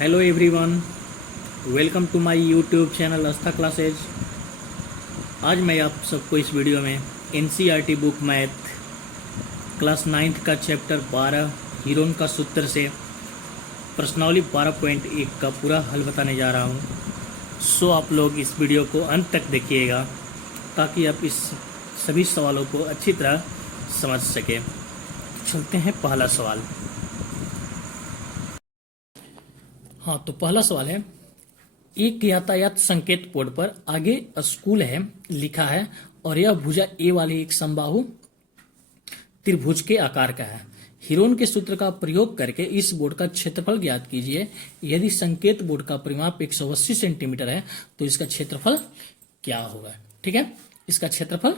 Hello everyone, welcome to my YouTube channel Aastha classes. आज मैं आप सबको इस वीडियो में NCERT book math class 9th का चैप्टर 12 हीरोन का सूत्र से प्रश्नावली 12.1 का पूरा हल बताने जा रहा हूँ। सो आप लोग इस वीडियो को अंत तक देखिएगा ताकि आप इस सभी सवालों को अच्छी तरह समझ सकें। चलते हैं पहला सवाल। हाँ, तो पहला सवाल है, एक यातायात संकेत बोर्ड पर आगे स्कूल है लिखा है और यह भुजा ए वाले एक समबाहु त्रिभुज के आकार का है। हीरोन के सूत्र का प्रयोग करके इस बोर्ड का क्षेत्रफल ज्ञात कीजिए। यदि संकेत बोर्ड का परिमाप 180 सेंटीमीटर है तो इसका क्षेत्रफल क्या होगा। ठीक है, इसका क्षेत्रफल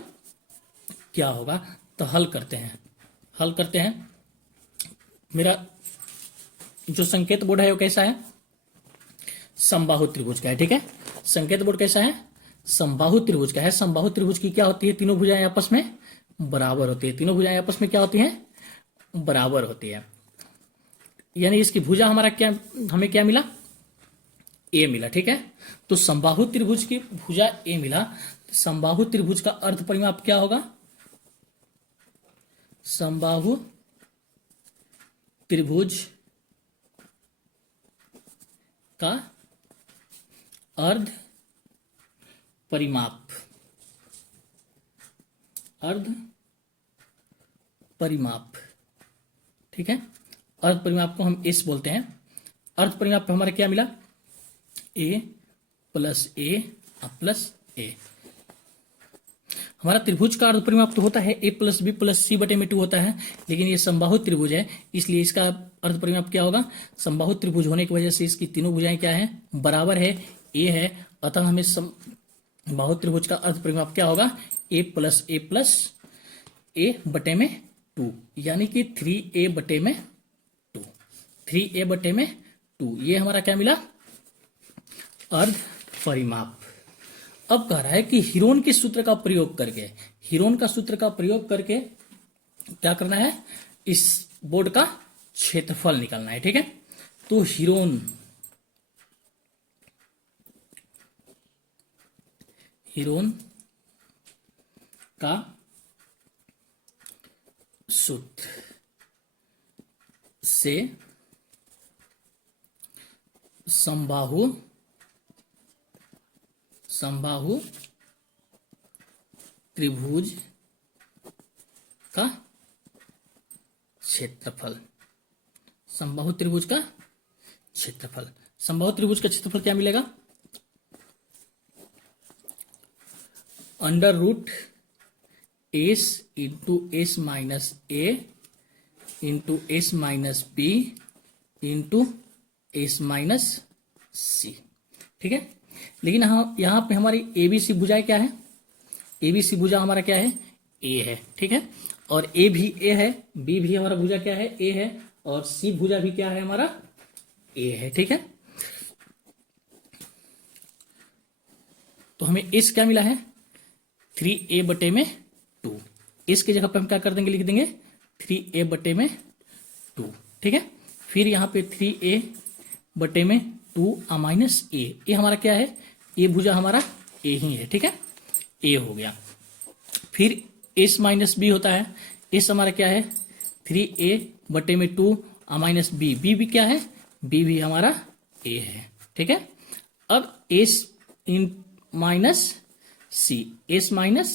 क्या होगा। तो हल करते हैं। मेरा जो संकेत बोर्ड है वो कैसा है, समबाहु त्रिभुज का है। ठीक है, संकेत बोर्ड कैसा है, समबाहु त्रिभुज का है। समबाहु त्रिभुज की क्या होती है, तीनों भुजाएं आपस में बराबर होती है। तीनों भुजाएं आपस में क्या होती हैं, बराबर होती है। यानी इसकी भुजा हमारा क्या, हमें क्या मिला, ए मिला। ठीक है, तो समबाहु त्रिभुज की भुजा ए मिला। समबाहु त्रिभुज का अर्ध परिमाप क्या होगा, समबाहु त्रिभुज का अर्ध परिमाप, ठीक है, अर्ध परिमाप को हम एस बोलते हैं। अर्ध परिमाप पे हमारा क्या मिला, ए प्लस ए प्लस ए। हमारा त्रिभुज का अर्ध परिमाप तो होता है ए प्लस बी प्लस सी बटे में 2 होता है, लेकिन ये समबाहु त्रिभुज है इसलिए इसका अर्ध परिमाप क्या होगा, समबाहु त्रिभुज होने की वजह से इसकी तीनों भुजाएं क्या है, बराबर है, ए है। अतः हमें समबाहु त्रिभुज का अर्ध परिमाप क्या होगा, ए प्लस ए बटे में 2, यानी कि 3a बटे में 2, 3a बटे में 2। ये हमारा क्या मिला, अर्ध परिमाप। अब कह रहा है कि हीरोन के सूत्र का प्रयोग करके, हीरोन का सूत्र का प्रयोग करके क्या करना है, इस बोर्ड का क्षेत्रफल निकालना है। ठीक है, तो हीरोन का सूत्र से समबाहु त्रिभुज का क्षेत्रफल, समबाहु त्रिभुज का क्षेत्रफल। समबाहु त्रिभुज का क्षेत्रफल क्या मिलेगा, under root S into S minus ए into S minus B into S minus सी। ठीक है, लेकिन यहाँ पे हमारी एबीसी भुजाएं क्या है, एबीसी भुजा हमारा क्या है, ए है। ठीक है, और ए भी ए है, बी भी हमारा भुजा क्या है, ए है, और सी भुजा भी क्या है, हमारा ए है। ठीक है, तो हमें इस क्या मिला है, 3a बटे में 2। इसकी जगह पे हम क्या कर देंगे, लिख देंगे 3a बटे में 2। ठीक है, फिर यहाँ पे 3a बटे में 2 माइनस ए, ये हमारा क्या है, ये भुजा हमारा ए ही है। ठीक है, ए हो गया। फिर एस माइनस बी होता है, एस हमारा क्या है, 3a बटे में 2 माइनस बी, बी भी क्या है, बी भी हमारा ए है। ठीक है, अब एस इन माइनस सी, एस माइनस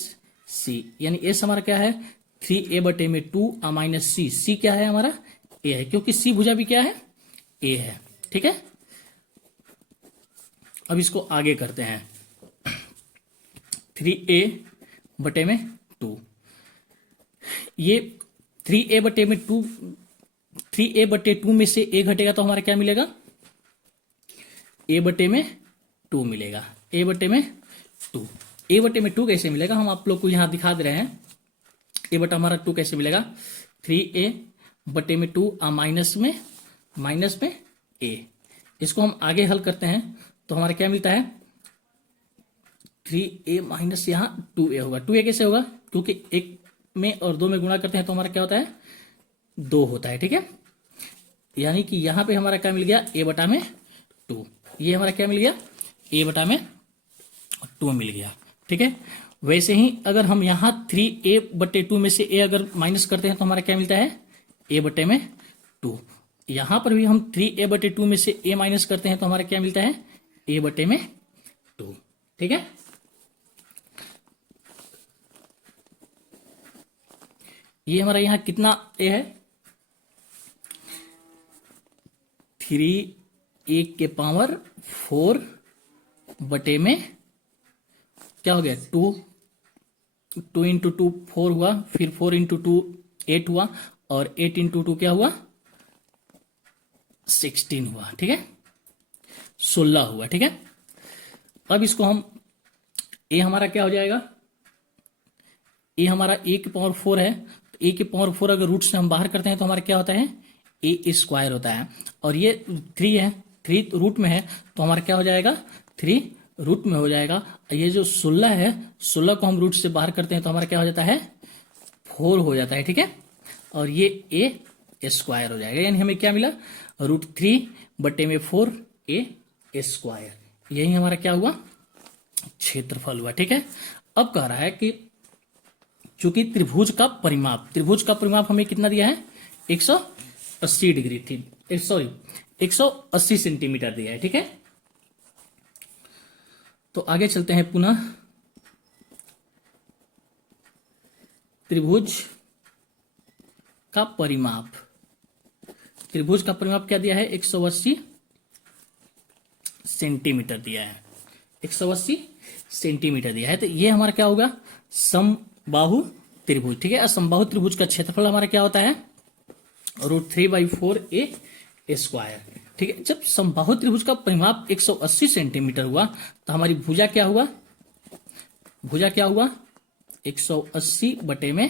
सी, यानी एस हमारा क्या है, 3a बटे में 2 माइनस सी, सी क्या है, हमारा ए है, क्योंकि सी भुजा भी क्या है, ए है। ठीक है, अब इसको आगे करते हैं, 3a बटे में 2, ये 3a बटे में 2, 3a बटे 2 में से a घटेगा तो हमारा क्या मिलेगा, a बटे में 2 मिलेगा, a बटे में 2। a बटे में 2 कैसे मिलेगा, हम आप लोग को यहां दिखा दे रहे हैं। a बटा हमारा 2 कैसे मिलेगा, 3a बटे में 2 माइनस में a। इसको हम आगे हल करते हैं तो हमारा क्या मिलता है, 3a माइनस यहाँ 2a होगा। 2a कैसे होगा, क्योंकि 1 में और 2 में गुणा करते हैं तो हमारा क्या होता है, 2 होता है। ठीक है, यानी कि यहां पे हमारा क्या मिल गया, a बटा में 2। ये हमारा क्या मिल गया, ए बटा में 2 मिल गया। ठीक है, वैसे ही अगर हम यहाँ 3a/2 में से ए अगर माइनस करते हैं तो हमारा क्या मिलता है, ए बटे में 2। यहां पर भी हम 3a/2 में से ए माइनस करते हैं तो हमारा क्या मिलता है, ए बटे में 2। ठीक है, ये हमारा यहां कितना ए है, 3a⁴ बटे में क्या हो गया, 2। 2 इंटू 2 4 हुआ, फिर 4 इंटू 2 8 हुआ, और 8 इंटू 2 क्या हुआ, 16 हुआ। ठीक है, 16 हुआ। ठीक है, अब इसको हम, ए हमारा क्या हो जाएगा, ए हमारा a⁴ है, तो a⁴ अगर रूट से हम बाहर करते हैं तो हमारा क्या होता है, a² होता है। और ये 3 है, 3 रूट में है तो हमारा क्या हो जाएगा, 3 रूट में हो जाएगा। ये जो 16 है, 16 को हम रूट से बाहर करते हैं तो हमारा क्या हो जाता है, 4 हो जाता है। ठीक है, और ये a² हो जाएगा, यानी हमें क्या मिला, √3 बटे में 4a²। यही हमारा क्या हुआ, क्षेत्रफल हुआ। ठीक है, अब कह रहा है कि चूंकि त्रिभुज का परिमाप हमें कितना दिया है, 180 डिग्री थी, 180 सेंटीमीटर दिया है। ठीक है, तो आगे चलते हैं पुनः, त्रिभुज का परिमाप क्या दिया है, 180 सेंटीमीटर दिया है, 180 सेंटीमीटर दिया है। तो ये हमारा क्या होगा, समबाहु त्रिभुज। ठीक है, समबाहु त्रिभुज का क्षेत्रफल हमारा क्या होता है, √3/4a²। ठीक है, जब समबाहु त्रिभुज का परिमाप 180 सेंटीमीटर हुआ तो हमारी भुजा क्या हुआ, 180 बटे में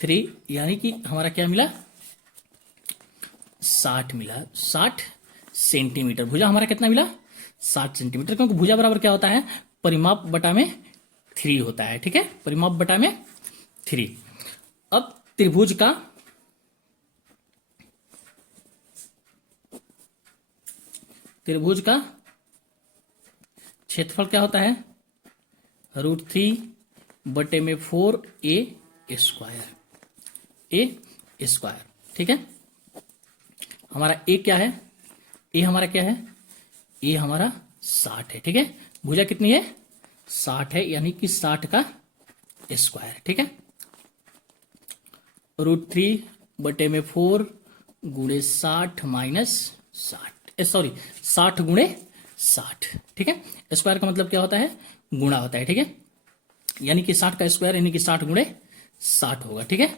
3, यानी कि हमारा क्या मिला, 60 मिला, 60 सेंटीमीटर। भुजा हमारा कितना मिला, 60 सेंटीमीटर, क्योंकि भुजा बराबर क्या होता है, परिमाप बटा में 3 होता है। ठीक है, परिमाप बटा में 3। अब त्रिभुज का क्षेत्रफल क्या होता है, √3 बटे में 4a²। ठीक है, हमारा ए क्या है, ए हमारा क्या है, ए हमारा 60 है। ठीक है, भुजा कितनी है, 60 है, यानी कि 60 का स्क्वायर। ठीक है, √3 बटे में 4 गुणे 60 माइनस 60 गुणे 60। ठीक है, स्क्वायर का मतलब क्या होता है, गुणा होता है। ठीक है, यानी कि 60 का स्क्वायर यानी कि 60 गुणे 60 होगा। ठीक है,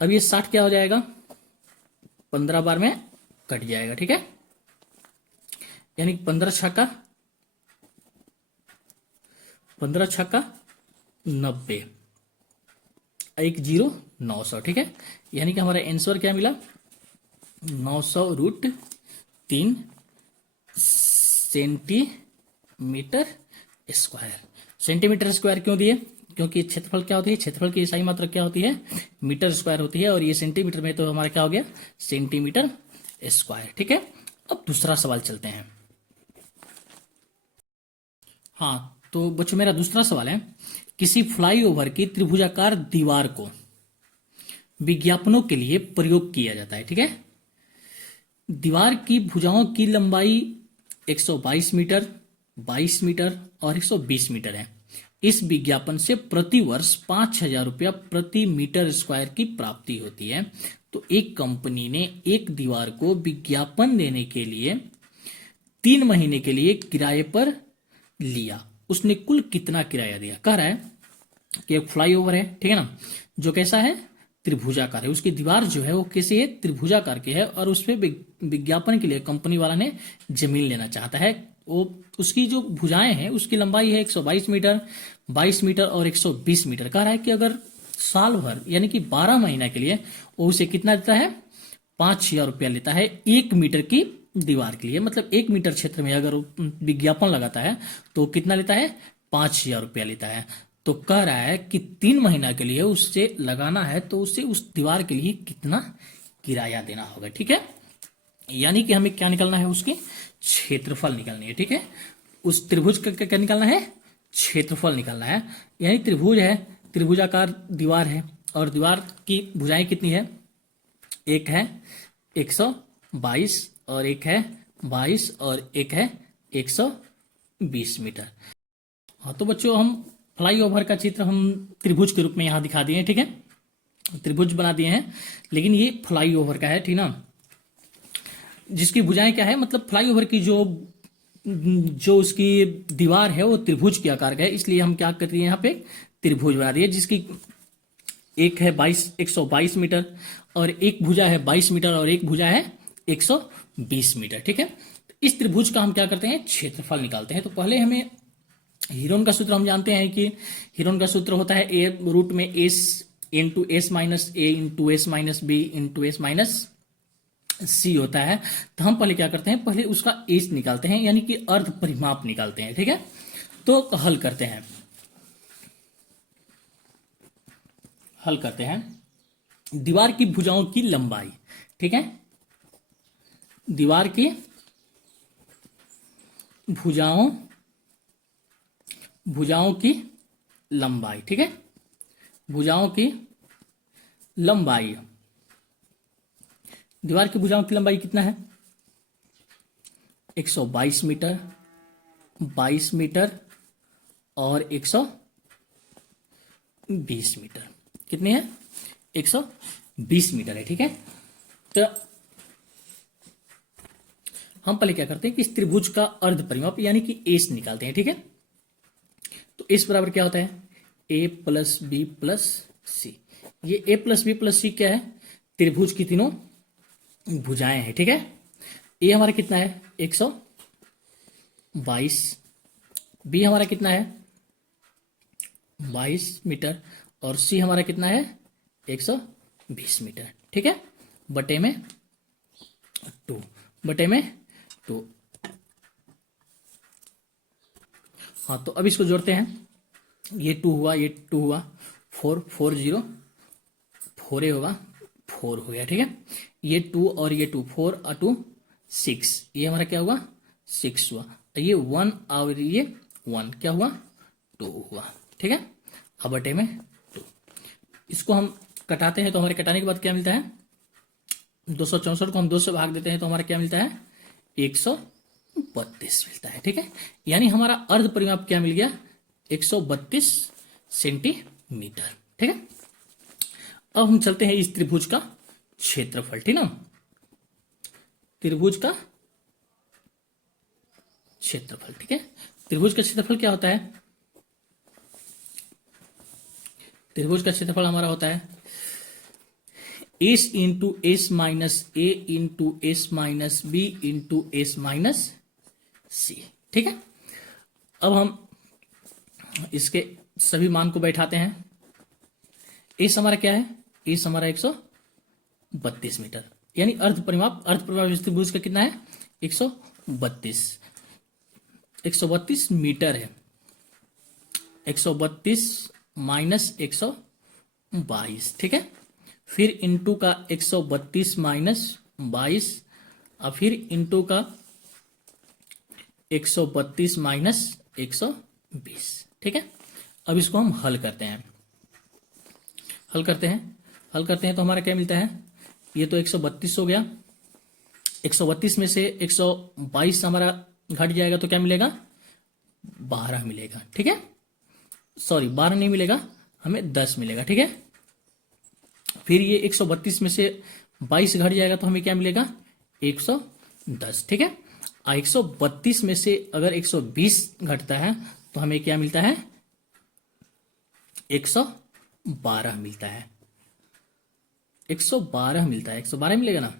अब ये 60 क्या हो जाएगा, 15 बार में कट जाएगा। ठीक है, यानी 15 छक्का 90, 1 0 900। ठीक है, यानी कि हमारा आंसर क्या मिला, 900√3 सेंटीमीटर स्क्वायर क्यों दिए, क्योंकि क्षेत्रफल क्या होती है, क्षेत्रफल की इकाई मात्रक क्या होती है, मीटर स्क्वायर होती है, और ये सेंटीमीटर में तो हमारा क्या हो गया, सेंटीमीटर स्क्वायर। ठीक है, अब दूसरा सवाल चलते हैं। हाँ, तो बच्चों मेरा दूसरा सवाल है, किसी फ्लाईओवर की त्रिभुजाकार दीवार को विज्ञापनों के लिए प्रयोग किया जाता है। ठीक है, दीवार की भुजाओं की लंबाई 122 मीटर, 22 मीटर और 120 मीटर है। इस विज्ञापन से प्रति वर्ष 5,000 रुपया प्रति मीटर स्क्वायर की प्राप्ति होती है। तो एक कंपनी ने एक दीवार को विज्ञापन देने के लिए 3 महीने के लिए किराए पर लिया, उसने कुल कितना किराया दिया। कह रहा है कि एक फ्लाईओवर है, ठीक है ना, जो कैसा है, त्रिभुजाकार है, उसकी दीवार जो है वो कैसी है, त्रिभुजाकार की है, और उसपे विज्ञापन के लिए कंपनी वाला ने जमीन लेना चाहता है। वो उसकी जो भुजाएं हैं उसकी लंबाई है 122 मीटर, 22 मीटर और 120 मीटर। कह रहा है कि अगर साल भर यानी कि 12 महीना के लिए वो उसे कितना देता है, 5,000 रुपया लेता है 1 मीटर की दीवार के लिए। मतलब 1 मीटर क्षेत्र में अगर विज्ञापन लगाता है तो कितना लेता है, 5,000 रुपया लेता है। तो कह रहा है कि 3 महीना के लिए उससे लगाना है तो उसे उस दीवार के लिए कितना किराया देना होगा। ठीक है, यानी कि हमें क्या निकलना है, उसकी क्षेत्रफल निकालनी है, ठीक है। उस त्रिभुज का क्या निकालना है, क्षेत्रफल निकालना है। यानी त्रिभुज है, त्रिभुजाकार दीवार है और दीवार की भुजाएं कितनी है, एक है 122 और एक है 22 और एक है 120 मीटर। हाँ तो बच्चों हम फ्लाईओवर का चित्र हम त्रिभुज के रूप में यहाँ दिखा दिए हैं, ठीक है, त्रिभुज बना दिए हैं, लेकिन ये फ्लाईओवर का है, ठीक ना। जिसकी भुजाएं क्या है, मतलब फ्लाईओवर की जो उसकी दीवार है वो त्रिभुज के आकार का है, इसलिए हम क्या कर रहे हैं यहाँ पे त्रिभुज बना दिए, जिसकी एक है 122 मीटर और एक भुजा है 22 मीटर और एक भुजा है 120 मीटर, ठीक है। इस त्रिभुज का हम क्या करते हैं, क्षेत्रफल निकालते हैं। तो पहले हमें हीरोन का सूत्र हम जानते हैं कि हीरोन का सूत्र होता है ए रूट में एस इंटू एस माइनस ए into S minus B into S minus C होता है। तो हम पहले क्या करते हैं, पहले उसका एस निकालते हैं, यानी कि अर्ध परिमाप निकालते हैं, ठीक है। तो हल करते हैं, हल करते हैं दीवार की भुजाओं की लंबाई, ठीक है, दीवार की भुजाओं की लंबाई, ठीक है, भुजाओं की लंबाई, दीवार की भुजाओं की लंबाई कितना है, 122 मीटर, 22 मीटर और 120 मीटर। कितनी है, 120 मीटर है, ठीक है। तो हम पहले क्या करते हैं कि इस त्रिभुज का अर्ध परिमाप यानी कि एस निकालते हैं, ठीक है। तो एस बराबर क्या होता है, ए प्लस बी प्लस सी। ये ए प्लस बी प्लस सी क्या है, त्रिभुज की तीनों भुजाएं हैं, ठीक है। ए हमारा कितना है 122, बी हमारा कितना है 22 मीटर और सी हमारा कितना है 120 मीटर, ठीक है, बटे में 2, बटे में 2। हाँ तो अब इसको जोड़ते हैं, ये 2 हुआ, ये 2 हुआ, 4 4 0 4 होगा, 4 हो गया, ठीक है। ये 2 और ये 2, 4 और 2 6, ये हमारा क्या हुआ 6 हुआ, ये 1 और ये 1 क्या हुआ 2 हुआ, ठीक है। अब बटे में 2, इसको हम कटाते हैं तो हमारे कटाने के बाद क्या मिलता है, 264 को हम 2 से भाग देते हैं तो हमारा क्या मिलता है 132 मिलता है, ठीक है। यानी हमारा अर्ध परिमाप क्या मिल गया 132 सेंटीमीटर, ठीक है। अब हम चलते हैं इस त्रिभुज का क्षेत्रफल, ठीक ना, त्रिभुज का क्षेत्रफल, ठीक है। त्रिभुज का क्षेत्रफल क्या होता है, त्रिभुज का क्षेत्रफल हमारा होता है एस इंटू एस माइनस ए into S minus B into S minus सी, ठीक है। अब हम इसके सभी मान को बैठाते हैं, एस हमारा क्या है, एस हमारा 132 मीटर, यानी अर्ध परिमाप इस त्रिभुज का कितना है 132 मीटर है, 132 माइनस 122, ठीक है। फिर इंटू का 132 माइनस 22 और फिर इंटू का 132 माइनस 120, ठीक है। अब इसको हम हल करते हैं, हल करते हैं तो हमारा क्या मिलता है, ये तो 132 हो गया, 132 में से 122 हमारा घट जाएगा तो क्या मिलेगा 12 मिलेगा, ठीक है। सॉरी 12 नहीं मिलेगा, हमें 10 मिलेगा, ठीक है। फिर ये 132 में से 22 घट जाएगा तो हमें क्या मिलेगा 110, ठीक है। 132 में से अगर 120 घटता है तो हमें क्या मिलता है 112 मिलता है, 112 मिलता है, 112 मिलेगा ना,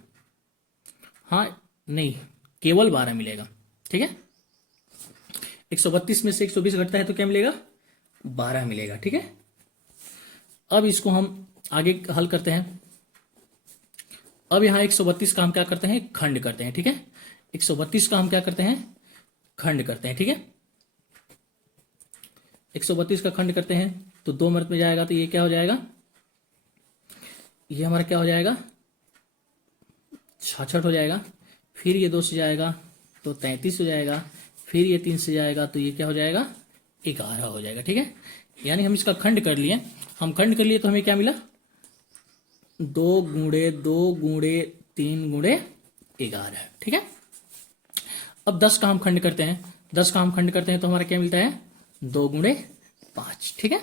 हाँ नहीं केवल 12 मिलेगा, ठीक है। 132 में से 120 घटता है तो क्या मिलेगा 12 मिलेगा, ठीक है। अब इसको हम आगे हल करते हैं, अब यहां 132 का हम क्या करते हैं खंड करते हैं, ठीक है। 132 का हम क्या करते हैं खंड करते हैं, ठीक है। 132 का खंड करते हैं तो 2 मर्द में जाएगा तो ये क्या हो जाएगा, ये हमारा क्या हो जाएगा 66 हो जाएगा, फिर ये 2 से जाएगा तो 33 हो जाएगा, फिर ये 3 से जाएगा तो ये क्या हो जाएगा, 11 हो जाएगा। ठीक है, यानी हम इसका खंड कर लिए, हम खंड कर लिए तो हमें क्या मिला, 2 गुणे 2 गुणे 3 गुणे 11। ठीक है, अब 10 का हम खंड करते हैं, 10 का हम खंड करते हैं तो हमारा क्या मिलता है, 2 गुणे 5। ठीक है,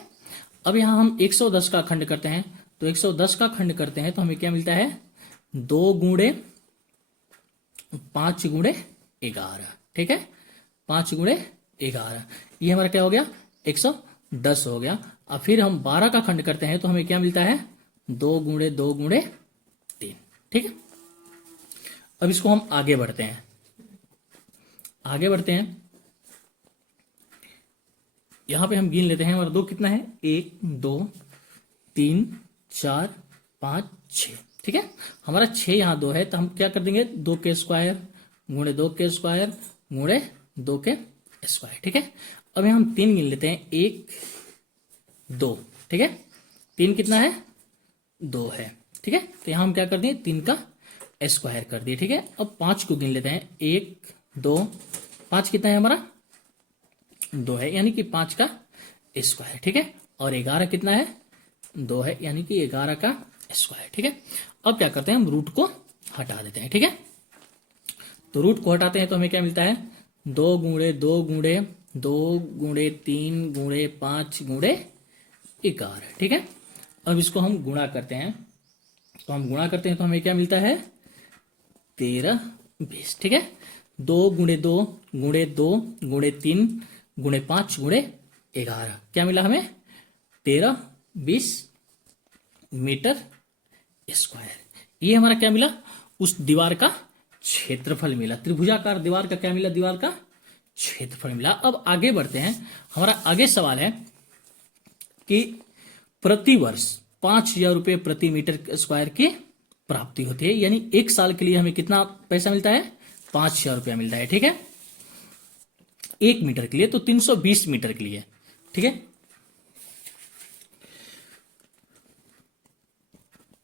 अब यहां हम 110 का खंड करते हैं, तो 110 का खंड करते हैं तो हमें क्या मिलता है, 2 गुणे 5 गुणे 11। ठीक है, 5 गुणे 11, ये हमारा क्या हो गया, 110 हो गया। अब फिर हम 12 का खंड करते हैं तो हमें क्या मिलता है, 2 गुणे 2 गुणे 3। ठीक है, अब इसको हम आगे बढ़ते हैं, आगे बढ़ते हैं, यहां पे हम गिन लेते हैं, हमारा 2 कितना है, 1 2 3 4 5 6। ठीक है, हमारा 6 यहां 2 है तो हम क्या कर देंगे, 2 के स्क्वायर गुणे 2 के स्क्वायर गुणे 2 के स्क्वायर। ठीक है, अब यहां हम 3 गिन लेते हैं, 1 2। ठीक है, 3 कितना है, 2 है। ठीक है, तो यहां हम क्या कर दिए, 3 का स्क्वायर कर दिए। ठीक है, अब 5 को गिन लेते हैं, 1 2 5 कितना है हमारा, 2 है, यानी कि 5 का स्क्वायर। ठीक है, और 11 कितना है, 2 है, यानी कि 11 का स्क्वायर। ठीक है, अब क्या करते हैं, हम रूट को हटा देते हैं। ठीक है, तो रूट को हटाते हैं तो हमें क्या मिलता है, 2 गुणे 2 गुणे 2 गुणे 3 गुणे 5 गुणे 11। ठीक है, अब इसको हम गुणा करते हैं, तो हम गुणा करते हैं तो हमें क्या मिलता है, 13 20। ठीक है, 2 गुणे 2 गुणे 2 गुणे 3 गुणे 5 गुणे 11, क्या मिला हमें, 13 20 मीटर स्क्वायर। ये हमारा क्या मिला, उस दीवार का क्षेत्रफल मिला, त्रिभुजाकार दीवार का क्या मिला, दीवार का क्षेत्रफल मिला। अब आगे बढ़ते हैं, हमारा आगे सवाल है कि प्रति वर्ष 5,000 रुपये प्रति मीटर स्क्वायर की प्राप्ति होती है, यानी 1 साल के लिए हमें कितना पैसा मिलता है, 5,000 रुपया मिलता है। ठीक है, 1 मीटर के लिए, तो 320 मीटर के लिए। ठीक है,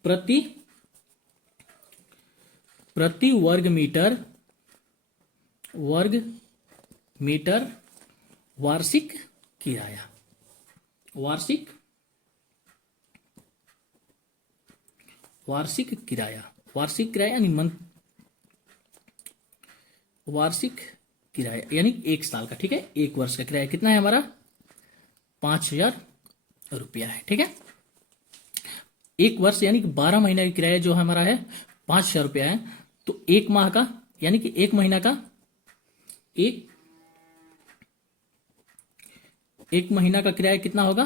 प्रति वर्ग मीटर वार्षिक किराया, वार्षिक किराया यानी वार्षिक किराया यानी 1 साल का। ठीक है, 1 वर्ष का किराया कितना है हमारा, 5,000 रुपया है। ठीक है, 1 वर्ष यानी कि 12 महीने का किराया जो हमारा है 5,000 रुपया है, तो 1 माह का यानी कि 1 महीना का, एक महीना का किराया कितना होगा,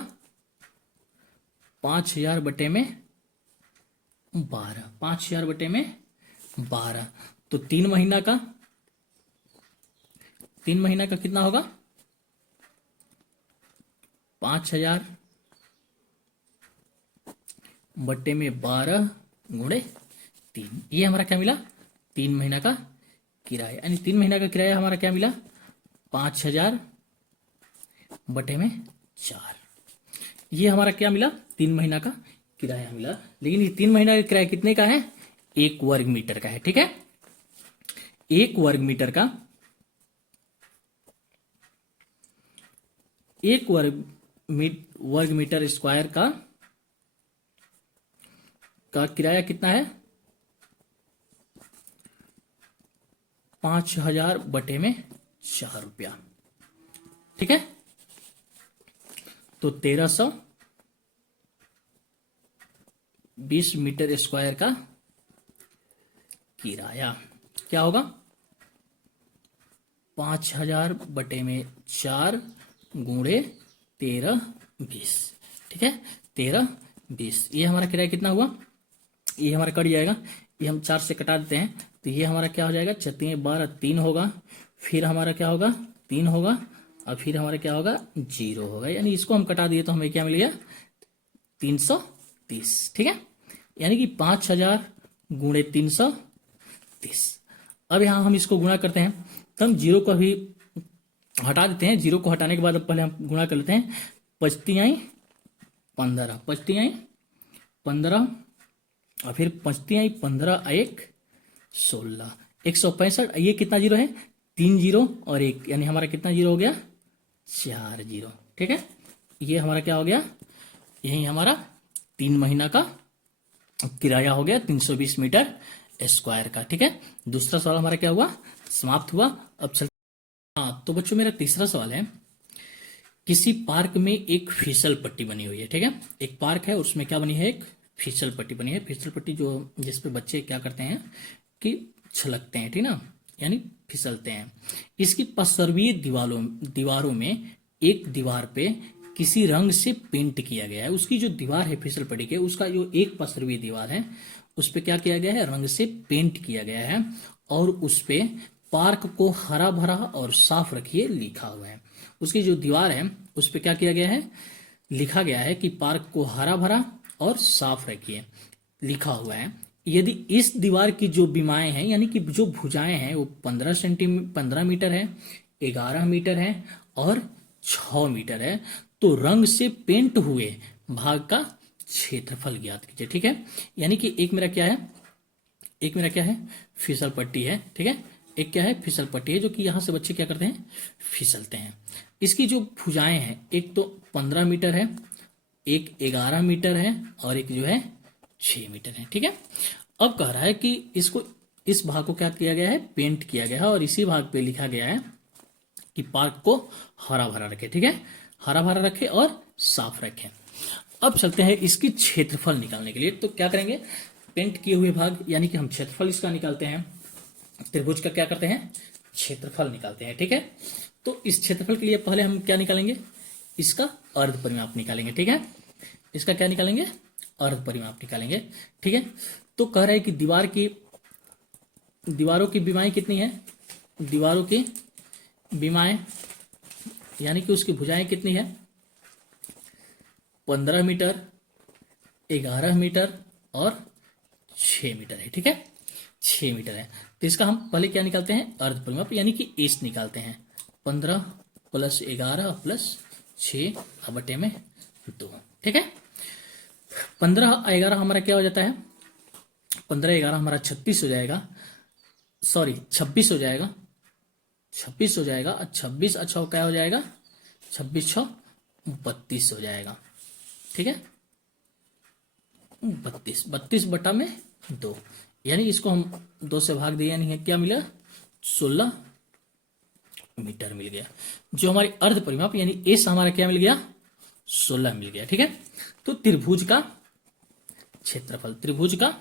5,000 बटे में 12, 5,000 बटे में 12, तो 3 महीना का कितना होगा, 5,000 बटे में 12 गुणे 3, ये हमारा क्या मिला, 3 महीना का किराया, यानी 3 महीना का किराया हमारा क्या मिला, 5,000 बटे में 4, ये हमारा क्या मिला, 3 महीना का किराया मिला। लेकिन ये 3 महीना का किराया कितने का है, 1 वर्ग मीटर का है। ठीक है, 1 वर्ग मीटर का, 1 वर्ग मीटर स्क्वायर का किराया कितना है, 5,000 बटे में 4 रुपया। ठीक है, तो 1320 मीटर स्क्वायर का किराया क्या होगा, 5,000 बटे में 4 गुणे 1320। ठीक है, 1320, ये हमारा किराया कितना हुआ, ये हमारा कट जाएगा, ये हम 4 से कटा देते हैं, तो ये हमारा क्या हो जाएगा, 4 12 3 होगा, फिर हमारा क्या होगा, 3 होगा, और फिर हमारा क्या होगा, 0 होगा, यानी इसको हम कटा दिए तो हमें क्या मिलेगा, 330। ठीक है, यानी कि 5,000 गुणे 330। अब यहां हम इसको गुणा करते हैं, तो हम 0 को भी हटा देते हैं, 0 को हटाने के बाद अब पहले हम गुणा कर लेते हैं, 5 आई 15, 5 आई 15, और फिर 5 आई 15 1 16, 165, ये कितना 0 है, 3 जीरो और 1, यानी हमारा कितना जीरो हो गया, 4 जीरो। ठीक है, ये हमारा क्या हो गया, यही हमारा 3 महीना का किराया हो गया 320 मीटर स्क्वायर का। ठीक है, दूसरा सवाल हमारा क्या हुआ, समाप्त हुआ। अब चल, हाँ तो बच्चों मेरा तीसरा सवाल है, किसी पार्क में एक फिसल पट्टी बनी हुई है। ठीक है, एक पार्क है, उसमें क्या बनी है, एक फिसल पट्टी बनी है। फिसल पट्टी जो जिसपे बच्चे क्या करते हैं कि छलकते हैं, ठीक ना, यानी फिसलते हैं। इसकी पसरवीय दीवारों में एक दीवार पे किसी रंग से पेंट किया गया है। उसकी जो दीवार है फिसल पट्टी के, उसका जो एक पसरवीय दीवार है उस पे क्या किया गया है, रंग से पेंट किया गया है, और उस पे पार्क को हरा भरा और साफ रखिए लिखा हुआ है। उसकी जो दीवार है उस पे क्या किया गया है, लिखा गया है कि पार्क को हरा भरा और साफ रखिए लिखा हुआ है। यदि इस दीवार की जो बीमाएं हैं, यानी कि जो भुजाएं हैं, वो 15 मीटर है, 11 मीटर है और 6 मीटर है, तो रंग से पेंट हुए भाग का क्षेत्रफल ज्ञात कीजिए। ठीक है, यानी कि एक मेरा क्या है, एक मेरा क्या है, फिसल पट्टी है। ठीक है, एक क्या है, फिसल पट्टी है, जो कि यहां से बच्चे क्या करते हैं, फिसलते हैं। इसकी जो भुजाएं हैं, एक तो 15 मीटर है, एक 11 मीटर है और एक जो है 6 मीटर है। ठीक है, अब कह रहा है कि इसको, इस भाग को क्या किया गया है, पेंट किया गया है, और इसी भाग पे लिखा गया है कि पार्क को हरा भरा रखे। ठीक है, हरा भरा रखे और साफ रखें। अब चलते हैं इसकी क्षेत्रफल निकालने के लिए। तो क्या करेंगे, पेंट किए हुए भाग, यानी कि हम क्षेत्रफल इसका निकालते हैं, त्रिभुज का क्या करते हैं, क्षेत्रफल निकालते हैं। ठीक है, तो इस क्षेत्रफल के लिए पहले हम क्या निकालेंगे, इसका अर्ध परिमाप निकालेंगे। ठीक है, इसका क्या निकालेंगे, अर्ध परिमाप निकालेंगे। ठीक है, तो कह रहा है कि दीवारों की बीमाएं कितनी है, दीवारों की बीमाएं यानी कि उसकी भुजाएं कितनी है, 15 मीटर, 11 मीटर और 6 मीटर है। ठीक है, 6 मीटर है, तो इसका हम पहले क्या निकालते हैं, अर्ध परिमाप, यानी कि एस निकालते हैं। 15 + 11 + 6 बटे में 2। ठीक है, 15 11 हमारा क्या हो जाता है, 15 11 हमारा 36 हो जाएगा, सॉरी 26 हो जाएगा, 26 हो जाएगा, 26 अच्छा क्या हो जाएगा, 26 6 32 हो जाएगा। ठीक है, 32 बटा में 2, यानी इसको हम 2 से भाग दिया, यानी क्या मिला, 16 मीटर मिल गया। जो हमारी अर्ध परिमाप यानी एस हमारा क्या मिल गया, 16 मिल गया। ठीक है, तो त्रिभुज का क्षेत्रफल, त्रिभुज का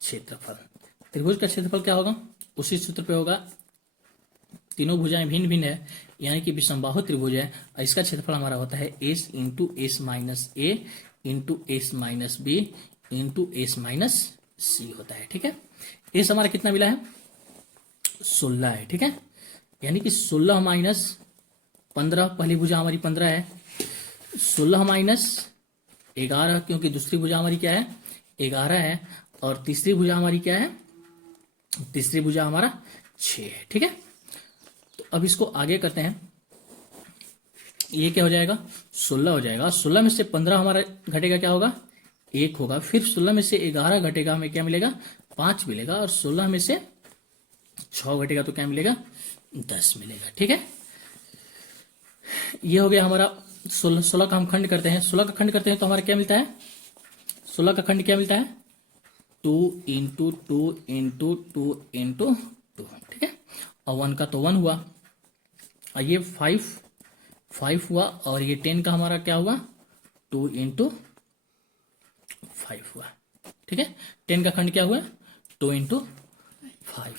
क्षेत्रफल क्या होगा, उसी सूत्र पे होगा, तीनों भुजाएं भिन्न भिन्न है, यानी कि विषमबाहु त्रिभुज है। इसका क्षेत्रफल हमारा होता है एस इंटू एस माइनस ए into S minus B into S minus C होता है। ठीक है, एस हमारा कितना मिला है, 16 है। ठीक है, यानी कि 16 माइनस 15, पहली भुजा हमारी 15 है, 16 माइनस 11, क्योंकि दूसरी भुजा हमारी क्या है, 11 है, और तीसरी भुजा हमारी क्या है, तीसरी भुजा हमारा 6 है। ठीक है, तो अब इसको आगे करते हैं, ये क्या हो जाएगा, 16 हो जाएगा, 16 में से 15 हमारा घटेगा, क्या होगा, 1 होगा, फिर 16 में से 11 घटेगा, हमें क्या मिलेगा, 5 मिलेगा, और 16 में से 6 घटेगा तो क्या मिलेगा, 10 मिलेगा। ठीक है, ये हो गया हमारा 16 का हम खंड करते हैं, 16 का खंड करते हैं तो हमारा क्या मिलता है, 16 का खंड क्या मिलता है, 2 इंटू 2 इंटू 2 इंटू 2। ठीक है, और 1 का तो 1 हुआ, और ये 5 हुआ, और ये 10 का हमारा क्या हुआ, 2 इंटू 5 हुआ। ठीक है, 10 का खंड क्या हुआ, 2 इंटू 5।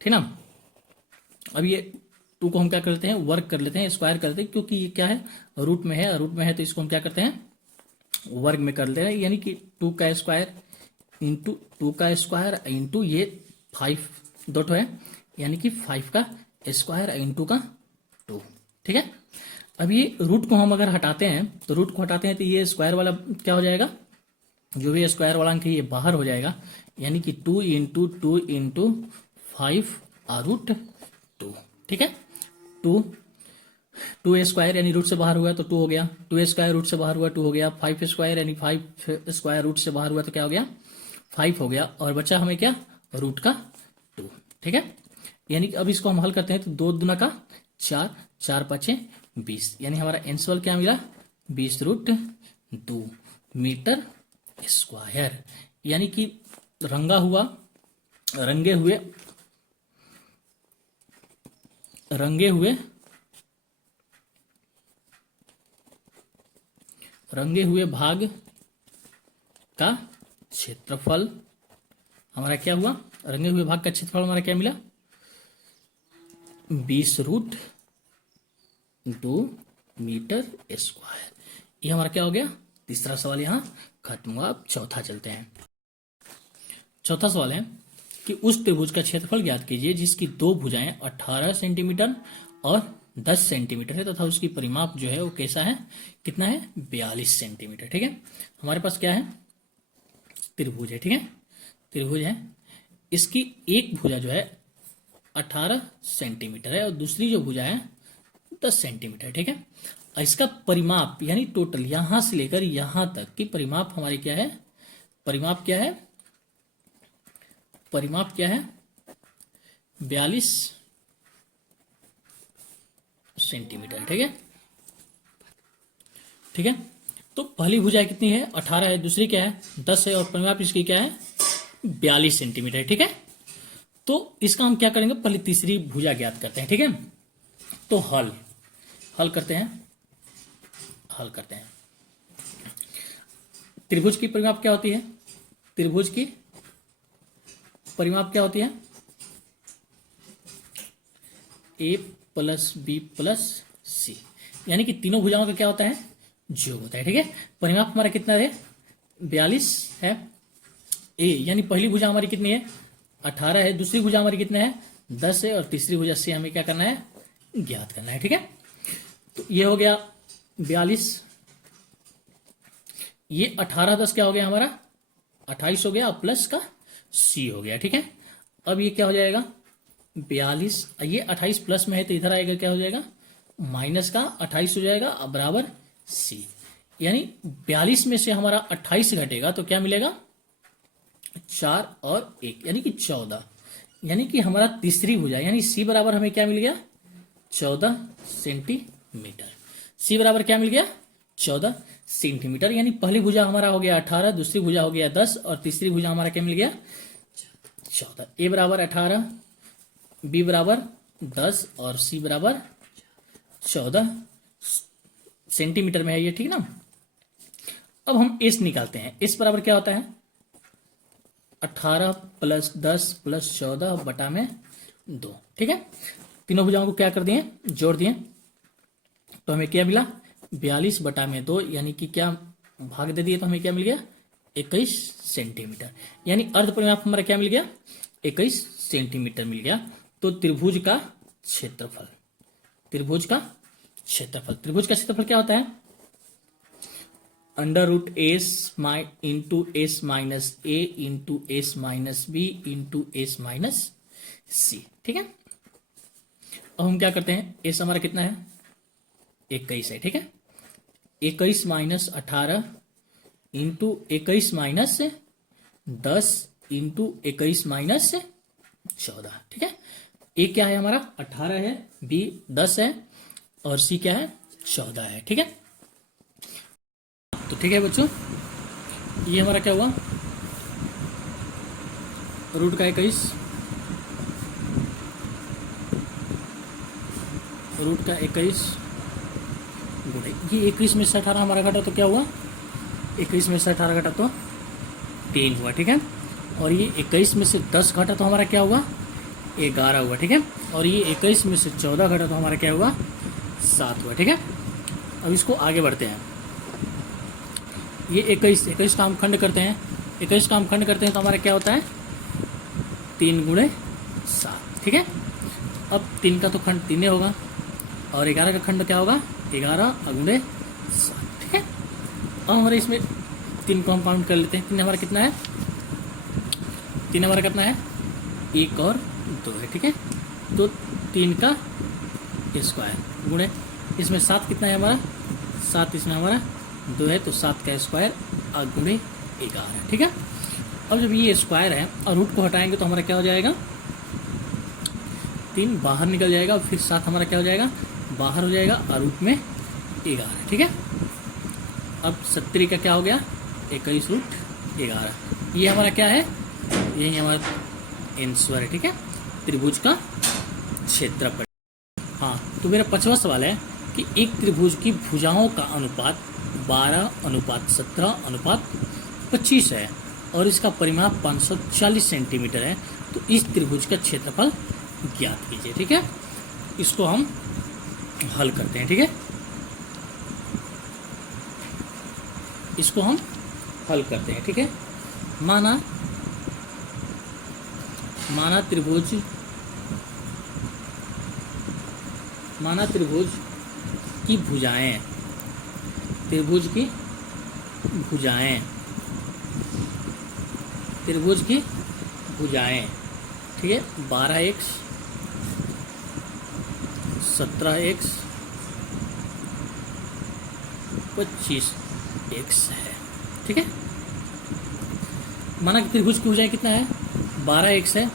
ठीक ना, अब ये 2 को हम क्या करते हैं, वर्ग कर लेते हैं, स्क्वायर करते हैं, क्योंकि ये क्या है, रूट में है, तो इसको हम क्या करते हैं, वर्ग में कर लेते हैं, यानी कि 2 का स्क्वायर इंटू 2 का स्क्वायर इंटू ये 5 दो है, यानी कि 5 का स्क्वायर इंटू का 2। ठीक है, अब ये रूट को हम अगर हटाते हैं, तो ये स्क्वायर वाला क्या हो जाएगा, जो भी स्क्वायर वाला अंक है ये बाहर हो जाएगा, यानी कि 2 इंटू 2 इंटू 5 रूट 2। ठीक है, 2 स्क्वायर यानी रूट से बाहर हुआ तो 2 हो गया, 2 स्क्वायर रूट से बाहर हुआ 2 हो गया, 5 स्क्वायर यानी 5 स्क्वायर रूट से बाहर हुआ तो क्या हो गया, 5 हो गया, और बचा हमें क्या, रूट का 2। ठीक है। यानी कि अब इसको हम हल करते हैं तो 2 दूना का 4, 4 पचे 20, यानी हमारा आंसर क्या मिला 20√2 मीटर स्क्वायर। यानी कि रंगे हुए भाग का क्षेत्रफल हमारा क्या हुआ, रंगे हुए भाग का क्षेत्रफल हमारा क्या मिला 20√2 मीटर स्क्वायर। ये हमारा क्या हो गया, तीसरा सवाल यहाँ खत्म हुआ। अब चौथा चलते हैं। चौथा सवाल है कि उस त्रिभुज का क्षेत्रफल ज्ञात कीजिए जिसकी 2 भुजाएं 18 सेंटीमीटर और 10 सेंटीमीटर है तथा उसकी परिमाप जो है वो कैसा है, कितना है 42 सेंटीमीटर। ठीक है, हमारे पास क्या है त्रिभुज है। ठीक है, त्रिभुज है, इसकी एक भुजा जो है 18 सेंटीमीटर है और दूसरी जो भुजा है 10 सेंटीमीटर। ठीक है, और इसका परिमाप यानी टोटल यहां से लेकर यहां तक की परिमाप हमारी क्या है, परिमाप क्या है 42 सेंटीमीटर। ठीक है, ठीक है, तो पहली भुजा कितनी है 18 है, दूसरी क्या है 10 है और परिमाप इसकी क्या है 42 सेंटीमीटर। ठीक है, तो इसका हम क्या करेंगे, पहले तीसरी भुजा ज्ञात करते हैं। ठीक है, तो हल करते हैं। त्रिभुज की परिमाप क्या होती है, त्रिभुज की परिमाप क्या होती है a + b + c, यानी कि तीनों भुजाओं का क्या होता है योग होता है। ठीक है, परिमाप हमारा कितना है 42 है, a यानी पहली भुजा हमारी कितनी है 18 है, दूसरी भुजा हमारी कितना है 10 है और तीसरी भुजा से हमें क्या करना है ज्ञात करना है। ठीक है, तो ये हो गया 42, ये 18 10 क्या हो गया हमारा 28 हो गया और प्लस का c हो गया। ठीक है, अब ये क्या हो जाएगा 42, ये 28 प्लस में है तो इधर आएगा क्या हो जाएगा माइनस का 28 हो जाएगा और बराबर c, यानी 42 में से हमारा 28 घटेगा तो क्या मिलेगा 4 और 1 यानी कि 14, यानी कि हमारा तीसरी भुजा यानी c बराबर हमें क्या मिल गया 14 सेंटीमीटर। c बराबर क्या मिल गया 14 सेंटीमीटर, यानी पहली भुजा हमारा हो गया 18, दूसरी भुजा हो गया 10 और तीसरी भुजा हमारा क्या मिल गया 14। a बराबर 18, b बराबर 10 और c बराबर 14 सेंटीमीटर में है ये। ठीक ना, अब हम s निकालते हैं। s बराबर क्या होता है 18 + 10 + 14 बटा में 2। ठीक है, तीनों भुजाओं को क्या कर दिए जोड़ दिए तो हमें क्या मिला 42 बटा में 2, यानी कि क्या भाग दे दिए तो हमें क्या मिल गया 21 सेंटीमीटर, यानी अर्ध परिमाप हमारा क्या मिल गया 21 सेंटीमीटर मिल गया। तो त्रिभुज का क्षेत्रफल त्रिभुज का क्षेत्रफल क्या होता है √s into s minus a into s minus b into s minus c। ठीक है, अब हम क्या करते हैं s हमारा कितना है 21 है। ठीक है, 21 minus 18 into 21 minus 10 into 21 minus 14। ठीक है, ए क्या है हमारा 18 है, बी 10 है और सी क्या है 14 है। ठीक है, तो ठीक है बच्चों, ये हमारा क्या हुआ रूट का 21 गुणे ये 21 में से 18 हमारा घटा तो क्या हुआ 21 में से 18 घटा तो 3 हुआ। ठीक है, और ये 21 में से 10 घटा तो हमारा क्या हुआ 11 हुआ। ठीक है, और ये 21 में से 14 घटा तो हमारा क्या हुआ 7 हुआ। ठीक है, अब इसको आगे बढ़ते हैं। ये 21 का हम खंड करते हैं, 21 का हम खंड करते हैं तो हमारा क्या होता है 3 गुणे 7। ठीक है, अब 3 का तो खंड 3 होगा और 11 का खंड क्या होगा 11 गुणे 7। ठीक है, अब हमारे इसमें 3 को हम काउंट कर लेते हैं। 3 हमारा कितना है 3 हमारा कितना है 1 और 2 है। ठीक है, तो 3 का स्क्वायर गुणे इसमें 7 कितना है हमारा 7 इसमें हमारा 2 है तो 7 का स्क्वायर और गुणे 11 है। ठीक है, अब जब ये स्क्वायर है और रूट को हटाएंगे तो हमारा क्या हो जाएगा 3 बाहर निकल जाएगा, फिर 7 हमारा क्या हो जाएगा, बाहर हो जाएगा, और रूट में 11। ठीक है, अब 70 का क्या हो गया, 21 रूट 11। ये हमारा क्या है, यही हमारा आंसर है। ठीक है, त्रिभुज का क्षेत्रफल। हाँ, तो मेरा 5वां सवाल है कि एक त्रिभुज की भुजाओं का अनुपात 12:17:25 है और इसका परिमाप 540 सेंटीमीटर है, तो इस त्रिभुज का क्षेत्रफल ज्ञात कीजिए। ठीक है, इसको हम हल करते हैं। ठीक है, इसको हम हल करते हैं। ठीक है, माना त्रिभुज की भुजाएं, त्रिभुज की भुजाएं, ठीक है, 12x 17x 25x है। ठीक है, माना कि त्रिभुज की भुजाएं कितना है, 12x है,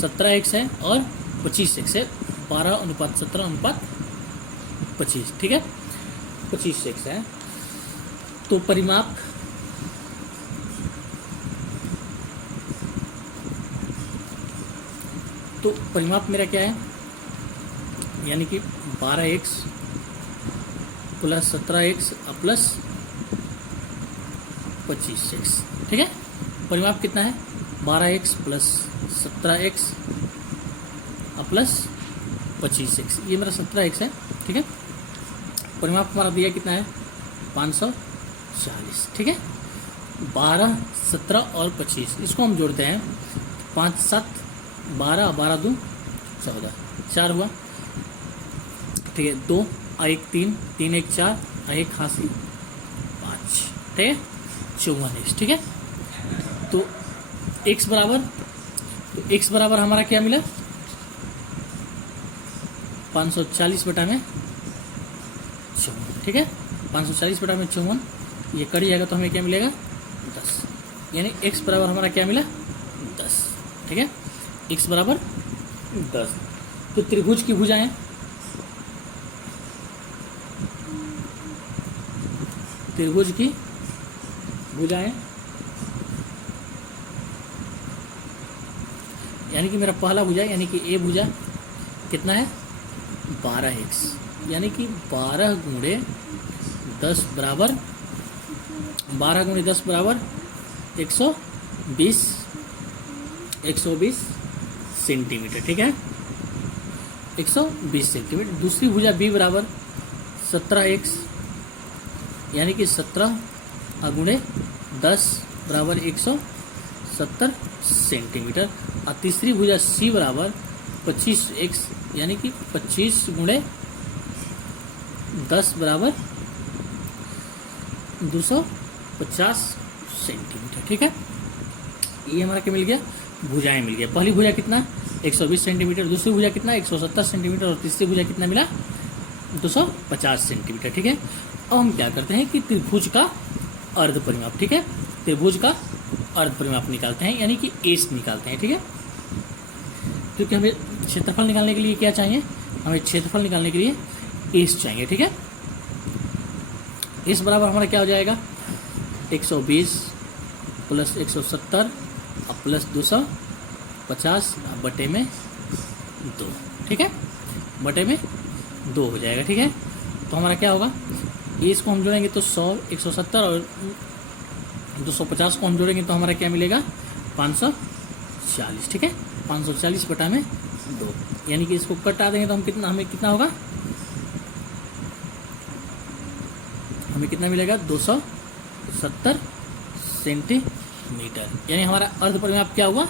17x है और 25x है। 12:17:25। ठीक है, 25x है। तो परिमाप मेरा क्या है, यानी कि 12x plus 17x plus 25x। ठीक है, परिमाप कितना है, 12x plus 17x plus 25x। ये मेरा 17x है। ठीक है, परिमाप हमारा दिया कितना है, 540। ठीक है, 12, 17 और 25, इसको हम जोड़ते हैं, 5 7 12, 12 2 14, 4 हुआ। ठीक है, 2 और 1 3, 3 1 4 और 1 हासिल 5। ठीक है, 54x। ठीक है, तो x बराबर हमारा क्या मिला, 540/54। ठीक है, 540/54, ये कट जाएगा तो हमें क्या मिलेगा, 10। यानी x बराबर हमारा क्या मिला, 10। ठीक है, x बराबर 10। तो त्रिभुज की भुजाएं, यानी कि मेरा पहला भुजा यानी कि ए भुजा कितना है, 12x, यानी कि 12 गुणे 10 बराबर 120 सेंटीमीटर। ठीक है, 120 सेंटीमीटर। दूसरी भुजा बी बराबर 17x, यानी कि 17 गुणे 10 बराबर 170 सेंटीमीटर। और तीसरी भुजा सी बराबर 25x, यानी कि 25 गुणे 10 बराबर 250 सेंटीमीटर। ठीक है, ये हमारा क्या मिल गया, भुजाएं मिल गया। पहली भुजा कितना, 120 सेंटीमीटर, दूसरी भुजा कितना, 170 सेंटीमीटर, और तीसरी भुजा कितना मिला, 250 सेंटीमीटर। ठीक है, अब हम क्या करते हैं कि त्रिभुज का अर्ध परिमाप, ठीक है, त्रिभुज का अर्ध परिमाप निकालते हैं, यानी कि एस निकालते हैं। ठीक है, क्योंकि हमें क्षेत्रफल निकालने के लिए क्या चाहिए, हमें क्षेत्रफल निकालने के लिए एस चाहिए। ठीक है, एस बराबर हमारा क्या हो जाएगा, 120 प्लस 170 प्लस 250 बटे में 2। ठीक है, बटे में 2 हो जाएगा। ठीक है, तो हमारा क्या होगा, इसको हम जोड़ेंगे तो 100, 170 और 250 को हम जोड़ेंगे तो हमारा क्या मिलेगा, 540। ठीक है, 540 बटा में 2, यानी कि इसको कटा देंगे तो हमें कितना होगा, हमें कितना मिलेगा, 270 सेंटीमीटर। यानी हमारा अर्ध परिमाप क्या हुआ,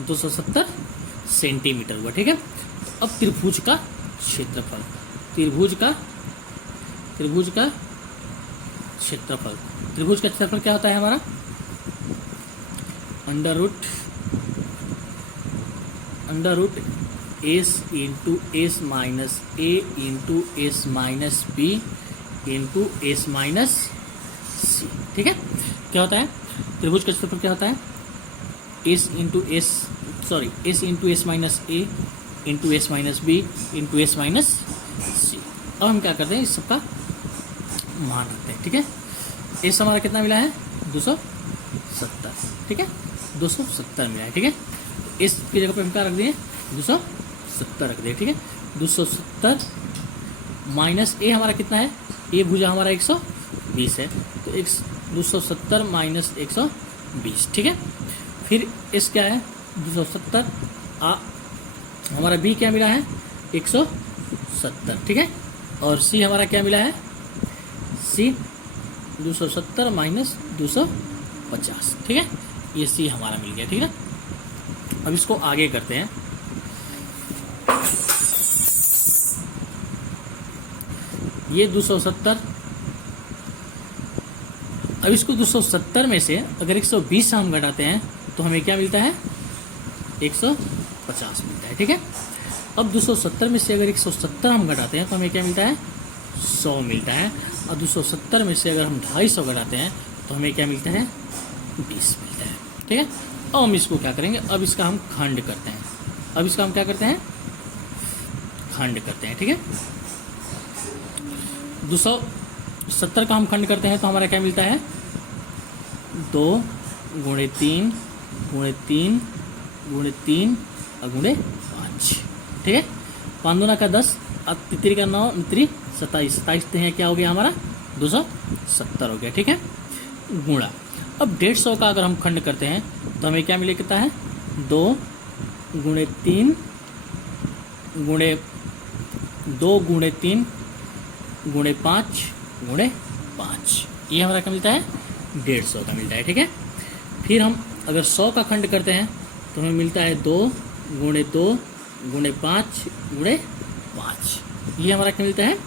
270 सेंटीमीटर हुआ। ठीक है, अब त्रिभुज का क्षेत्रफल, त्रिभुज का क्षेत्रफल क्या होता है हमारा, under root S into S minus ए into S minus B into S minus सी। ठीक है, क्या होता है, त्रिभुज का क्षेत्रफल क्या होता है, एस इंटू एस माइनस ए into S minus B into S minus c. अब हम क्या करते हैं, इस सबका मान रखते हैं, ठीक है। एस हमारा कितना मिला है 270, ठीक है, 270 मिला है, ठीक है। इस की जगह पे हम क्या रख दिए 270 रख दिए, ठीक है। 270 माइनस ए हमारा कितना है, ए भुजा हमारा 120 है, तो 270 माइनस 120, ठीक है। फिर एस क्या है 270, हमारा बी क्या मिला है 170, ठीक है। और सी हमारा क्या मिला है, सी 270 माइनस 250, ठीक है। ये सी हमारा मिल गया, ठीक है। अब इसको आगे करते हैं। ये 270, अब इसको 270 में से अगर 120 हम घटाते हैं तो हमें क्या मिलता है 150 मिलता है, ठीक है। अब 270 में से अगर 170 हम घटाते हैं तो हमें क्या मिलता है 100 मिलता है। और 270 में से अगर हम 250 घटाते हैं तो हमें क्या मिलता है 20 मिलता है, ठीक है। अब हम इसको क्या करेंगे, अब इसका हम खंड करते हैं। अब इसका हम क्या करते हैं खंड करते हैं, ठीक है। 270 का हम खंड करते हैं तो हमारा क्या मिलता है 2 गुणे 3 गुणे 3 गुणे 3 और गुणे 5, ठीक है। 5 दूना का 10, अब तितरी का 9, 27, 27 हैं क्या हो गया हमारा 270 हो गया, ठीक है। गुणा, अब 150 का अगर हम खंड करते हैं तो हमें क्या मिले कितना है 2 गुणे 3 गुणे 2 गुणे 3 गुणे 5 गुणे 5, ये हमारा क्या मिलता है 150 का मिलता है, ठीक है। फिर हम अगर 100 का खंड करते हैं तो हमें मिलता है 2 गुणे 2 गुणे 5 गुणे 5, ये हमारा क्या मिलता है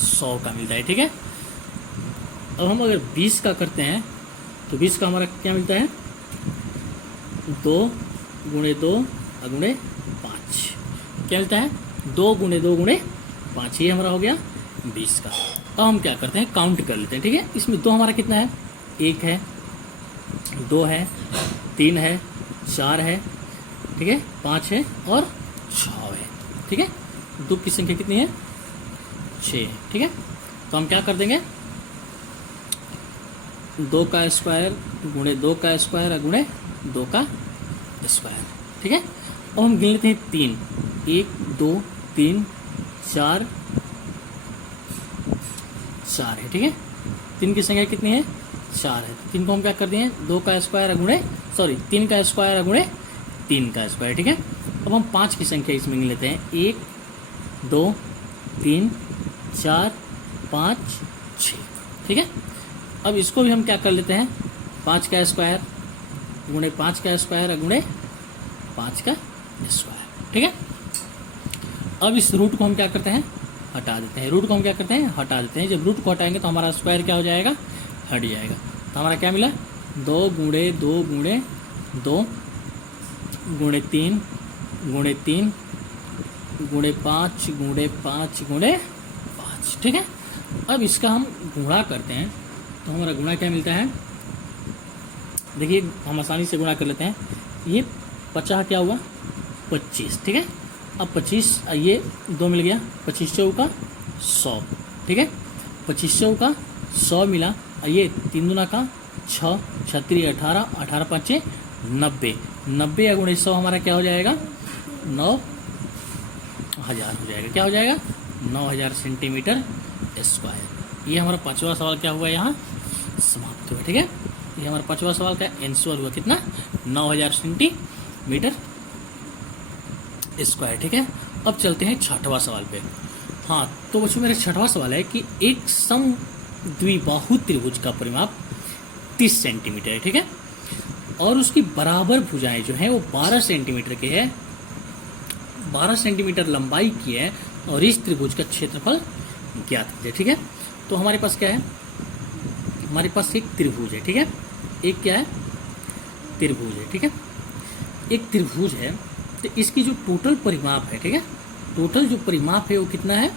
100 का मिलता है, ठीक है। अब हम अगर 20 का करते हैं तो 20 का हमारा क्या मिलता है 2 गुणे 2 गुणे 5, क्या मिलता है 2 गुणे 2 गुणे 5, ये हमारा हो गया 20 का। अब हम क्या करते हैं काउंट कर लेते हैं, ठीक है। इसमें 2 हमारा कितना है 1 है 2 है 3 है 4 है, ठीक है, 5 है और 6 है, ठीक है। 2 की संख्या कितनी है 6 है, ठीक है। तो हम क्या कर देंगे 2 का स्क्वायर गुणे 2 का स्क्वायर गुणे 2 का स्क्वायर, ठीक है। और हम गिन लेते हैं 3, 1 2 3 4 4 है, ठीक है। 3 की संख्या कितनी है 4 है, 3 को हम क्या कर दिए 2 का स्क्वायर गुणे 3 का स्क्वायर गुणे 3 का स्क्वायर, ठीक है। अब हम 5 की संख्या इसमें गिन लेते हैं 1 2 3 4 5 6, ठीक है। अब इसको भी हम क्या कर लेते हैं 5 का स्क्वायर गुणे 5 का स्क्वायर गुणे 5 का स्क्वायर, ठीक है। अब इस रूट को हम क्या करते हैं हटा देते हैं, रूट को हम क्या करते हैं हटा देते हैं। जब रूट को हटाएंगे तो हमारा स्क्वायर क्या हो जाएगा हट जाएगा। तो हमारा क्या मिला 2 गुणे 2 गुणे 2 गुणे 3 गुणे 3 गुणे 5 गुणे 5 गुणे 5, ठीक है। अब इसका हम गुणा करते हैं तो हमारा गुणा क्या मिलता है, देखिए हम आसानी से गुणा कर लेते हैं। ये 50 क्या हुआ 25, ठीक है। अब 25 ये 2 मिल गया, 25 चौका 100, ठीक है। 25 चौका 100 मिला, ये 3 दूना का 6 36 18 18 5 90, 90 या गुणे 100 हमारा क्या हो जाएगा 9000 हो जाएगा, क्या हो जाएगा 9000 सेंटीमीटर स्क्वायर। ये हमारा 5वां सवाल क्या हुआ यहाँ समाप्त हुआ, ठीक है। ये हमारा 5वां सवाल का आंसर हुआ कितना 9000 सेंटीमीटर स्क्वायर, ठीक है। अब चलते हैं 6वां सवाल पे। हाँ तो बच्चों मेरा 6वां सवाल है कि एक समद्विबाहु त्रिभुज का परिमाप 30 सेंटीमीटर है, ठीक है, और उसकी बराबर भुजाएं जो हैं वो 12 सेंटीमीटर के है, 12 सेंटीमीटर लंबाई की है, और इस त्रिभुज का क्षेत्रफल ज्ञात कीजिए, ठीक है। तो हमारे पास क्या है, हमारे पास एक त्रिभुज है, ठीक है, एक क्या है त्रिभुज है, ठीक है। एक त्रिभुज है तो इसकी जो टोटल परिमाप है, ठीक है, टोटल जो परिमाप है वो कितना है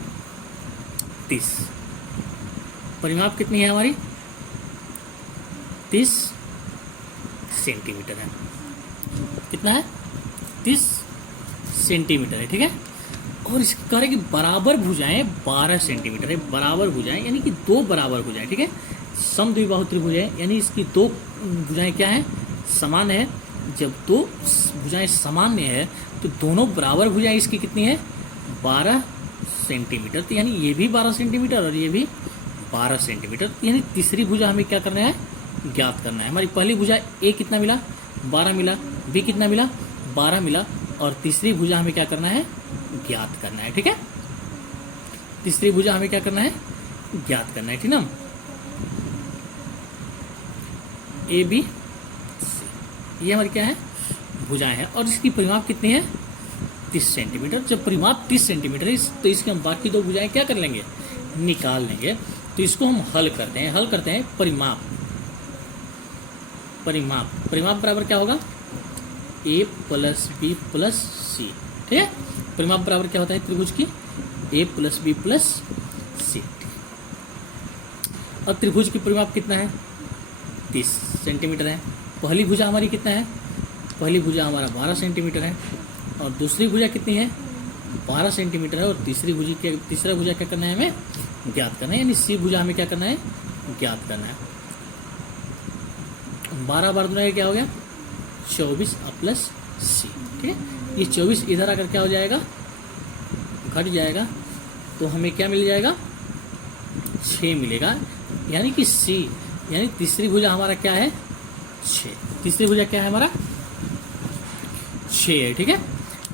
30, परिमाप कितनी है हमारी 30 सेंटीमीटर है, कितना है 30 सेंटीमीटर है, ठीक है। और इसके कह रहे कि बराबर भुजाएं 12 सेंटीमीटर है, बराबर भुजाएं यानी कि दो बराबर भुजाएं, ठीक है। समद्विबाहु त्रिभुज है यानी इसकी दो भुजाएं क्या है, समान है। जब दो भुजाएं सामान्य है तो दोनों बराबर भुजाएं इसकी कितनी है, 12 सेंटीमीटर। तो यानी ये भी 12 सेंटीमीटर और ये भी 12 सेंटीमीटर। यानी तीसरी भुजा हमें क्या करना है, ज्ञात करना है। हमारी पहली भुजा ए कितना मिला, 12 मिला, बी कितना मिला, 12 मिला, और तीसरी भुजा हमें क्या करना है, ज्ञात करना है, ठीक है। तीसरी भुजा हमें क्या करना है, ज्ञात करना है, ठीक ना। ए बी सी, ये हमारी क्या है, भुजाएं हैं, और इसकी परिमाप कितनी है, 30 सेंटीमीटर। जब परिमाप 30 सेंटीमीटर है तो इसके हम बाकी दो भुजाएं क्या कर लेंगे, निकाल लेंगे। तो इसको हम हल करते हैं, हल करते हैं परिमाप। परिमाप परिमाप बराबर क्या होगा, ए प्लस बी प्लस सी, ठीक है। परिमाप बराबर क्या होता है त्रिभुज की, ए प्लस बी प्लस सी। अब त्रिभुज की परिमाप कितना है, 30 सेंटीमीटर है। पहली भुजा हमारी कितना है, पहली भुजा हमारा 12 सेंटीमीटर है, और दूसरी भुजा कितनी है, 12 सेंटीमीटर है। और तीसरा भुजा क्या करना है, हमें ज्ञात करना है। यानी सी भुजा हमें क्या करना है, ज्ञात करना है। 12 बार दूना क्या हो गया, 24 प्लस सी, ठीक है। ये 24 इधर आकर क्या हो जाएगा, घट जाएगा, तो हमें क्या मिल जाएगा, 6 मिलेगा। यानी कि सी यानी तीसरी भुजा हमारा क्या है, 6। तीसरी भुजा क्या है हमारा, 6 है, ठीक है।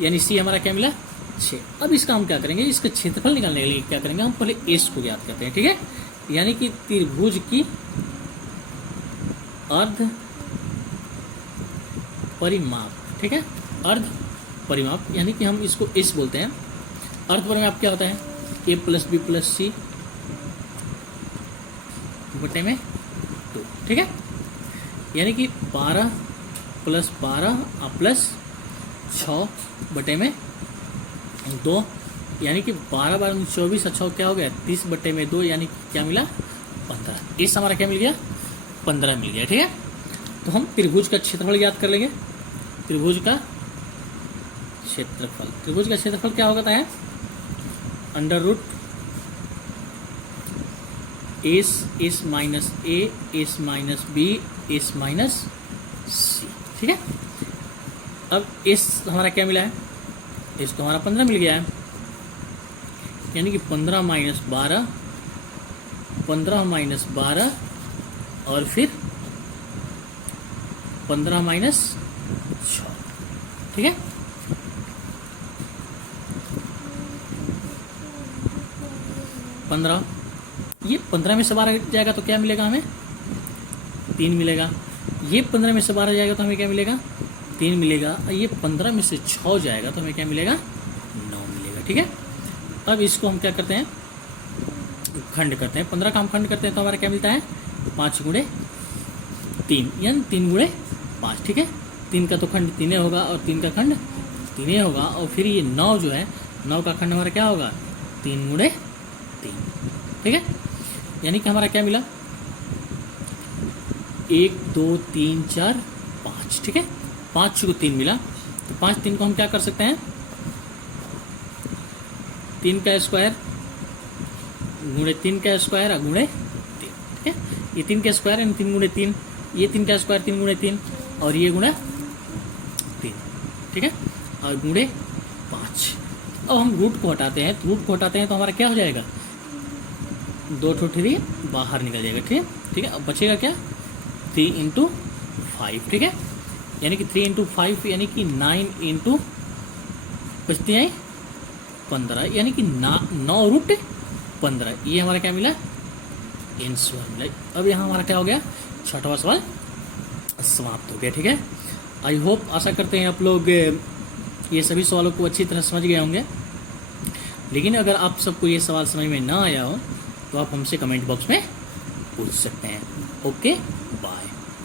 यानी सी हमारा क्या मिला, 6। अब इसका हम क्या करेंगे, इसका क्षेत्रफल निकालने के लिए क्या करेंगे, हम पहले एस को ज्ञात करते हैं, ठीक है। यानी कि त्रिभुज की अर्ध परिमाप, ठीक है। अर्ध परिमाप यानी कि हम इसको एस बोलते हैं। अर्ध परिमाप क्या होता है, ए प्लस बी प्लस सी बटे में 2, ठीक है। यानी कि 12 प्लस 12 प्लस 6 बटे में 2, यानी कि 12 बार 24 और 6 क्या हो गया, 30 बटे में 2, यानी क्या मिला, 15। इस हमारा क्या मिल गया, 15 मिल गया, ठीक है। तो हम त्रिभुज का क्षेत्रफल ज्ञात कर लेंगे। त्रिभुज का क्षेत्रफल, त्रिभुज का क्षेत्रफल क्या होता है, under root s minus a s minus b s minus सी, ठीक है। अब एस हमारा क्या मिला है, एस तो हमारा 15 मिल गया है। यानी कि 15 माइनस 12, 15 माइनस 12 और फिर 15 माइनस 6, ठीक है। ये 15 में से 12 जाएगा तो क्या मिलेगा हमें, 3 मिलेगा। ये 15 में से 12 जाएगा तो हमें क्या मिलेगा, 3 मिलेगा। और ये 15 में से 6 जाएगा तो हमें क्या मिलेगा, 9 मिलेगा, ठीक है। अब इसको हम क्या करते हैं, खंड करते हैं। 15 का हम खंड करते हैं तो हमारा क्या मिलता है, 5 गुणे 3 यानी 3 गुणे 5, ठीक है। 3 का तो खंड 3 होगा और 3 का खंड 3 होगा। और फिर ये 9 जो है, 9 का खंड हमारा क्या होगा, 3 गुणे 3, ठीक है। यानी कि हमारा क्या मिला, 1 2 3 4 5, ठीक है। 5 को 3 मिला, तो 5 3 को हम क्या कर सकते हैं, 3 का स्क्वायर गुणे 3 का स्क्वायर गुणे 3, ठीक है। ये 3 का स्क्वायर यानी 3 गुणे 3, ये 3 का स्क्वायर 3 गुणे 3 और ये गुणा 3, ठीक है, और गुणे 5। अब हम रूट को हटाते हैं, तो रूट को हटाते हैं तो हमारा क्या हो जाएगा, 2 3 बाहर निकल जाएगा, ठीक है। अब बचेगा क्या, 3 × 5, ठीक है। यानी कि 3 × 5 यानी कि 9 × बचती है 15, यानी कि 9√15। ये हमारा क्या मिला, आंसर मिला। अब यहाँ हमारा क्या हो गया, 6वां सवाल समाप्त हो गया, ठीक है। आई होप, आशा करते हैं आप लोग ये सभी सवालों को अच्छी तरह समझ गए होंगे। लेकिन अगर आप सबको ये सवाल समझ में ना आया हो तो आप हमसे कमेंट बॉक्स में पूछ सकते हैं। Okay, bye.